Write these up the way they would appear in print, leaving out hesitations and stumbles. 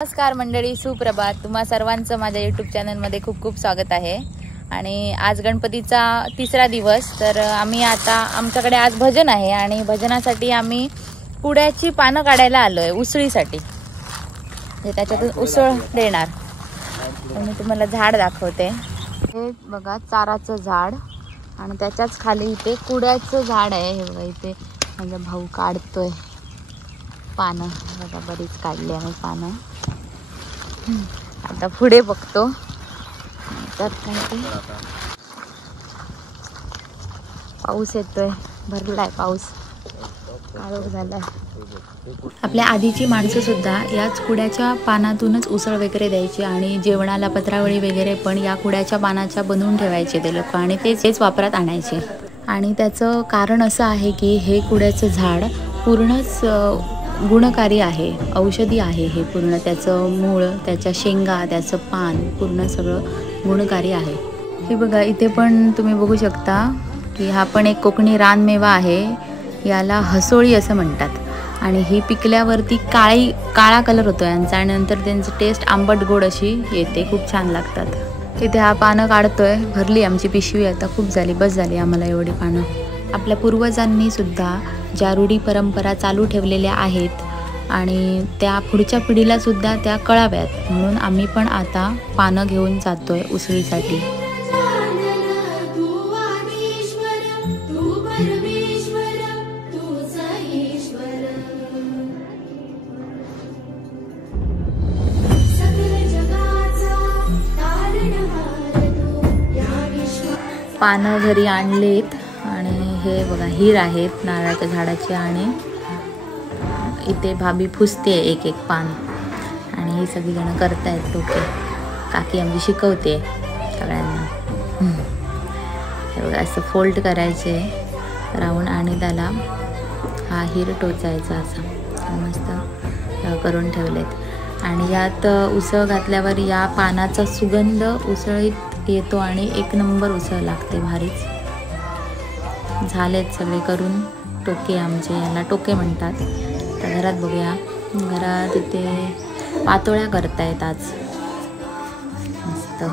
नमस्कार मंडळी, सुप्रभात. तुम्हा सर्वांचं माझ्या यूट्यूब चॅनलमध्ये खूप खूप स्वागत आहे. आणि आज गणपतीचा तिसरा दिवस, तर आम्ही आता आमच्याकडे आज भजन आहे आणि भजनासाठी आम्ही पुड्याची पानं काढायला आलोय उसळीसाठी. त्याच्यातून उसळ देणार. मी तुम्हाला झाड दाखवते. हे बघा, चाराचं झाड आणि त्याच्याच खाली इथे कुड्याचं झाड आहे. हे बघा, इथे माझा भाऊ काढतोय पानं. बघा, बरीच काढली आम्ही पानं. आता पुढे बघतो. त्यात काय ते पाऊस येतोय, भरलाय पाऊस, काळोख झालाय. आपल्या आधीची माणसं सुद्धा याच कुड्याच्या पानातूनच उसळ वगैरे द्यायची आणि जेवणाला पत्रावळी वगैरे पण या कुड्याच्या पानाच्या बनवून ठेवायचे ते लोक आणि तेच वापरात आणायचे. आणि त्याचं कारण असं आहे की हे कुड्याचं झाड पूर्णच गुणकारी आहे, औषधी आहे. हे पूर्ण त्याचं मूळ, त्याच्या शेंगा, त्याचं पान पूर्ण सगळं गुणकारी आहे. हे बघा, इथे पण तुम्ही बघू शकता की हा पण एक कोकणी रानमेवा आहे. याला हसोळी असं म्हणतात आणि ही पिकल्यावरती काळा कलर होतो यांचा आणि नंतर त्यांची टेस्ट आंबट गोड अशी येते. खूप छान लागतात. इथे हा पानं काढतोय. भरली आमची पिशवी आता, खूप झाली, बस झाली आम्हाला एवढी पानं. आपल्या पूर्वजांनी सुद्धा ज्या रूढी परंपरा चालू ठेवलेल्या आहेत आणि त्या पुढच्या पिढीला सुद्धा त्या कळाव्यात म्हणून आम्ही पण आता पानं घेऊन जातोय उसळीसाठी. पानं घरी आणलीत आणि हे बघा, हीर आहेत नारळाच्या झाडाची आणि इथे भाभी फुसते एक एक पान आणि हे सगळीजणं करतायत टोके. काकी आमची शिकवते सगळ्यांना. हे बघा, असं फोल्ड करायचे राऊंड आणि त्याला हा हीर टोचायचा. असा मस्त करून ठेवलेत आणि यात उसळ घातल्यावर या पानाचा सुगंध उसळीत येतो आणि एक नंबर उसळ लागते, भारीच. झालेत सगळे करून टोके आमचे, याला टोके म्हणतात. तर घरात बघूया, घरात इथे पातोळ्या करतायत आज मस्त.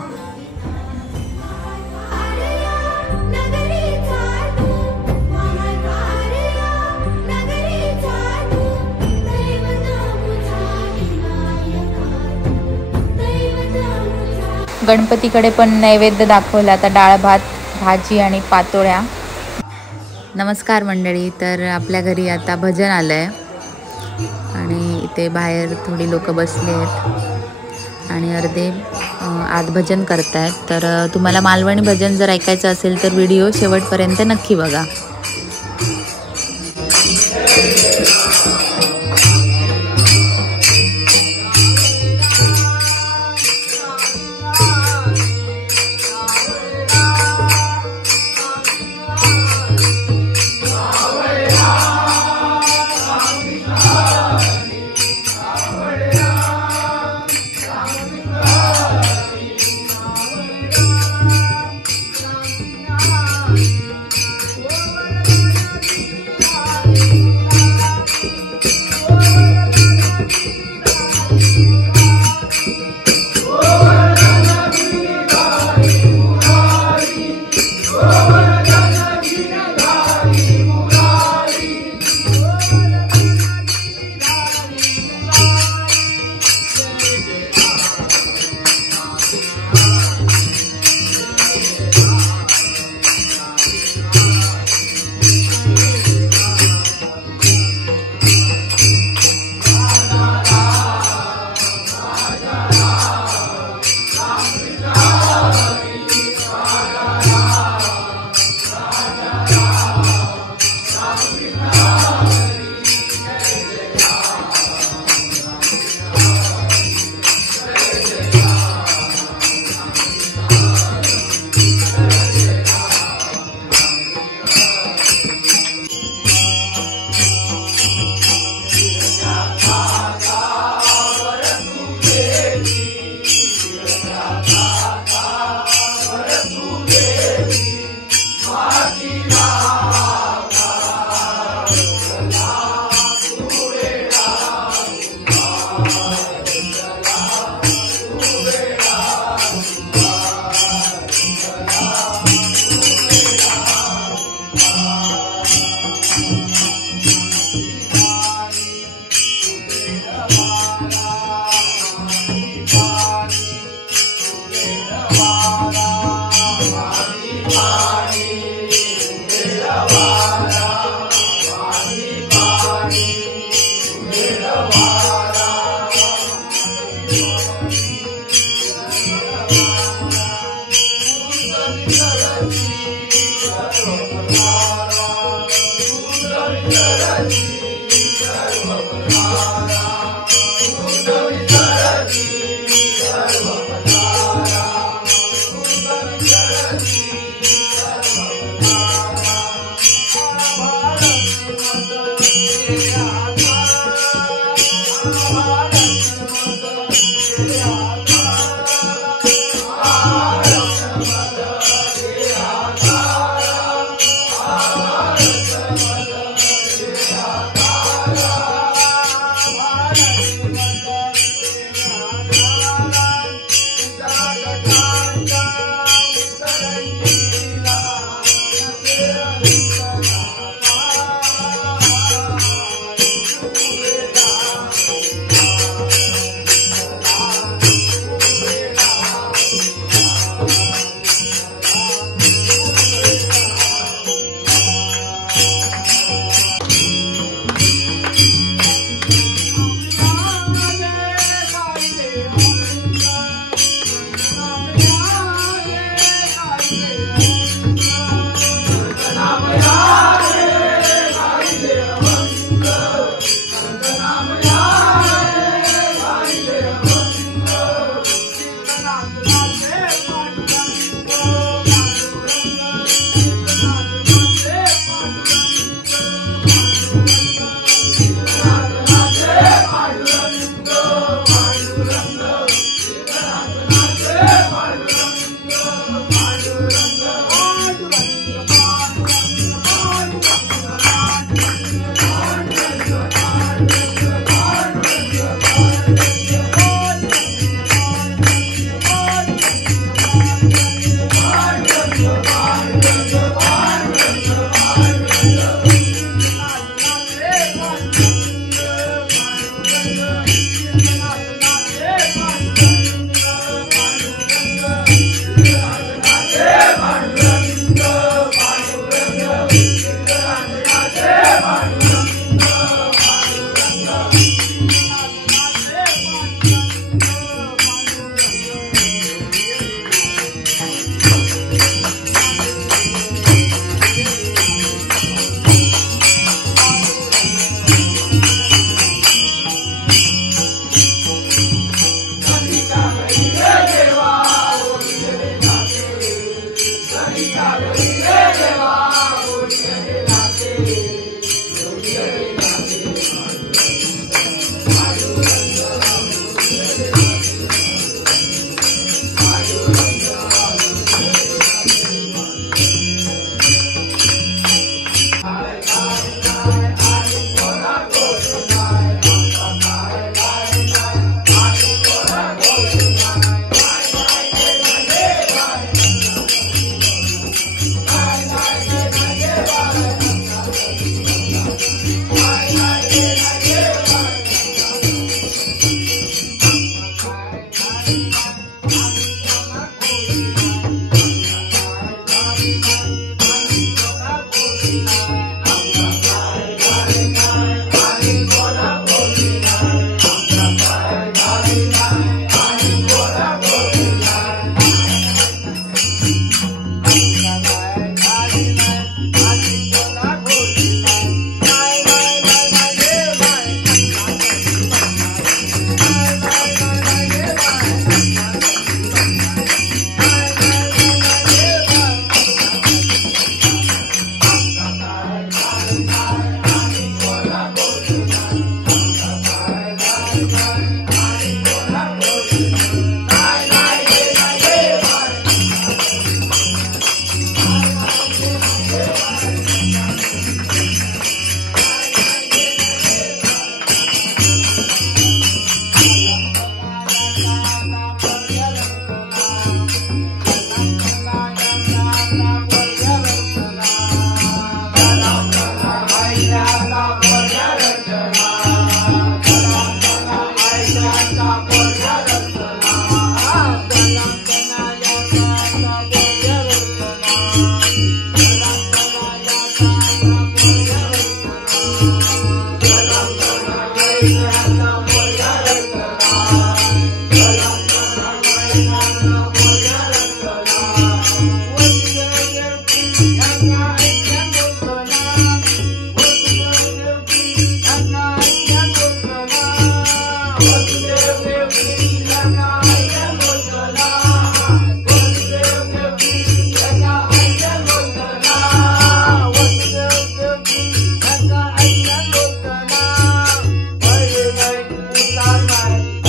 गणपतीकडे पण नैवेद्य दाखवला. आता डाळ भात, भाजी आणि पातोळ्या. नमस्कार मंडळी, तर आपल्या घरी आता भजन आलं आहे आणि इथे बाहेर थोडी लोक बसली आहेत आणि अर्धे आत भजन करतायत. तर तुम्हाला मालवणी भजन जर ऐकायचं असेल तर व्हिडिओ शेवटपर्यंत नक्की बघा.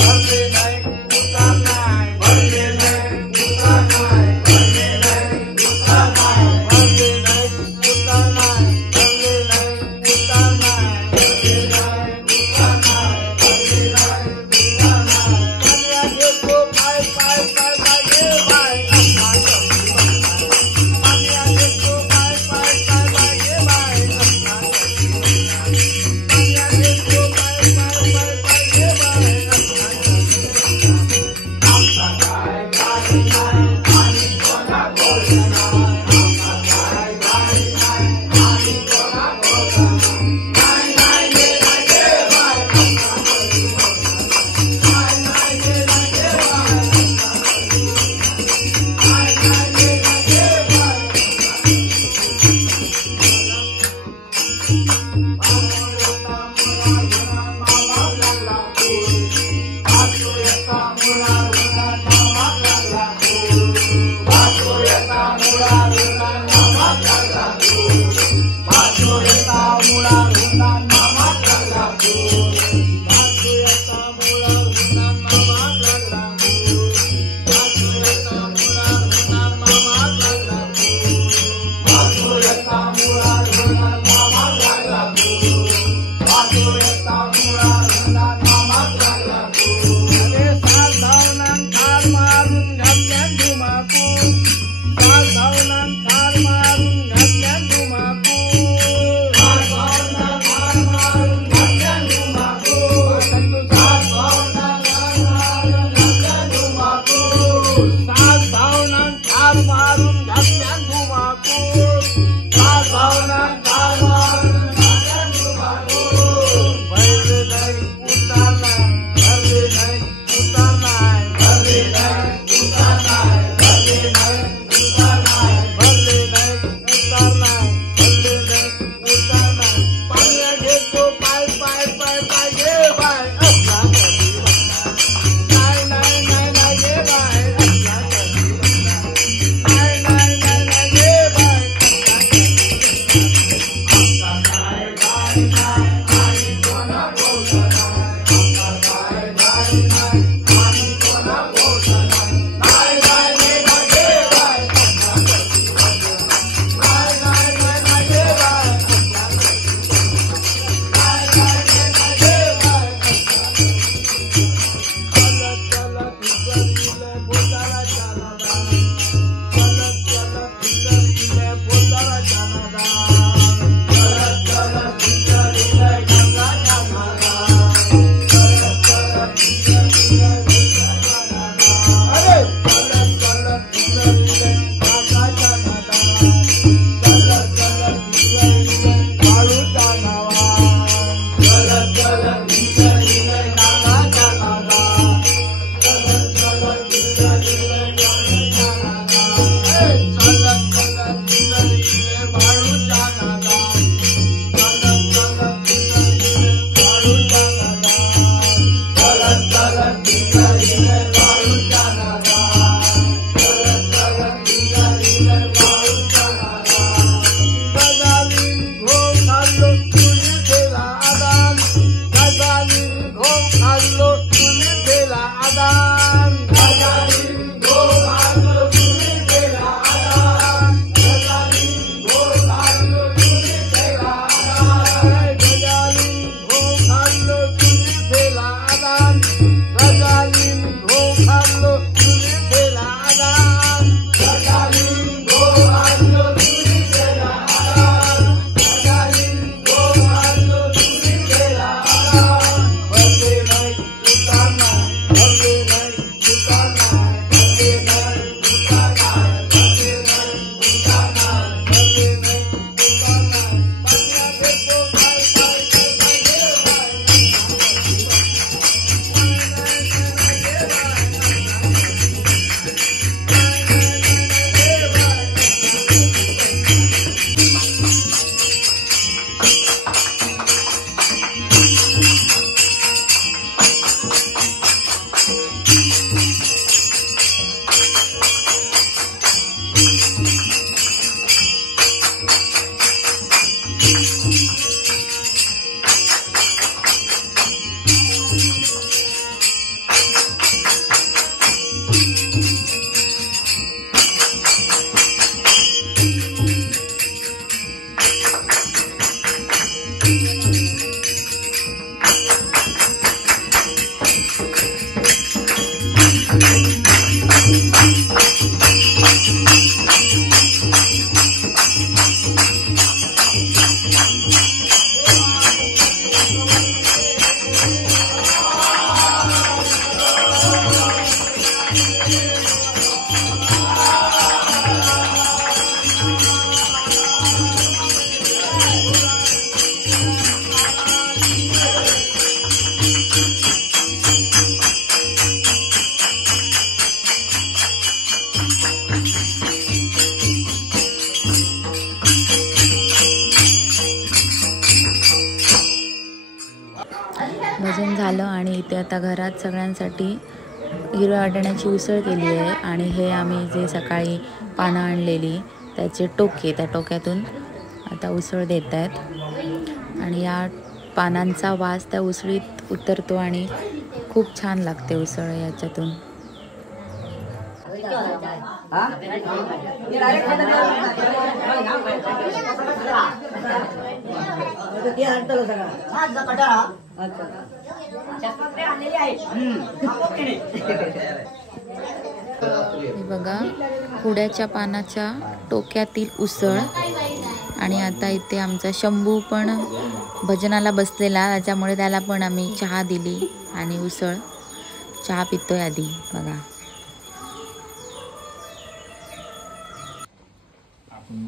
Every night इथे आता घरात सगळ्यांसाठी हिरव्या वाटाण्याची उसळ केली आहे आणि हे आम्ही जे सकाळी पानं आणलेली त्याचे टोके, त्या टोक्यातून आता उसळ देत आहेत आणि या पानांचा वास त्या उसळीत उतरतो आणि खूप छान लागते उसळ याच्यातून. हे बघा कुड्याच्या पानाच्या टोक्यातील उसळ. आणि आता इथे आमचा शंभू पण भजनाला बसलेला, त्याच्यामुळे त्याला पण आम्ही चहा दिली आणि उसळ चहा पितोय आधी बघा. आपण